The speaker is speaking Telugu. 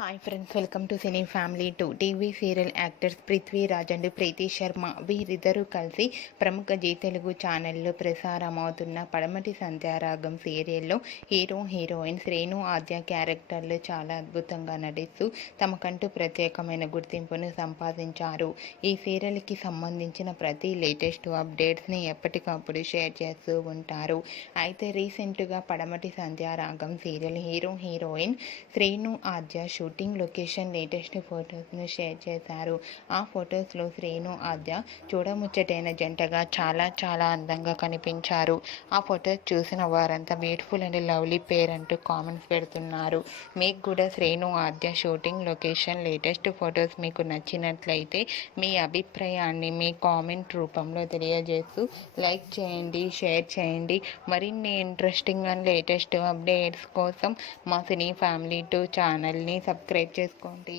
Hi friends, welcome to cine family 2. TV serial actors Prithviraj and Preethi Sharma వీరిద్దరూ కలిసి ప్రముఖ జీ తెలుగు ఛానల్లో ప్రసారమవుతున్న పడమటి సంధ్యారాగం సీరియల్లో హీరోయిన్ శ్రేణు ఆద్య క్యారెక్టర్లు చాలా అద్భుతంగా నటిస్తూ తమకంటూ ప్రత్యేకమైన గుర్తింపును సంపాదించారు. ఈ సీరియల్కి సంబంధించిన ప్రతి లేటెస్ట్ అప్డేట్స్ని ఎప్పటికప్పుడు షేర్ చేస్తూ ఉంటారు. అయితే రీసెంట్గా పడమటి సంధ్యారాగం సీరియల్ హీరోయిన్ శ్రేణు ఆద్య షూటింగ్ లొకేషన్ లేటెస్ట్ ఫొటోస్ను షేర్ చేశారు. ఆ ఫొటోస్లో శ్రేణు ఆద్య చూడముచ్చటైన జంటగా చాలా అందంగా కనిపించారు. ఆ ఫొటోస్ చూసిన వారంతా బ్యూటిఫుల్ అండ్ లవ్లీ పేర్ అంటూ కామెంట్స్ పెడుతున్నారు. మీకు కూడా శ్రేణు ఆద్య షూటింగ్ లొకేషన్ లేటెస్ట్ ఫొటోస్ మీకు నచ్చినట్లయితే మీ అభిప్రాయాన్ని మీ కామెంట్ రూపంలో తెలియజేస్తూ లైక్ చేయండి, షేర్ చేయండి. మరిన్ని ఇంట్రెస్టింగ్ అండ్ లేటెస్ట్ అప్డేట్స్ కోసం మా సినీ ఫ్యామిలీ 2 ఛానల్ని సబ్స్క్రైబ్ చేసుకోండి.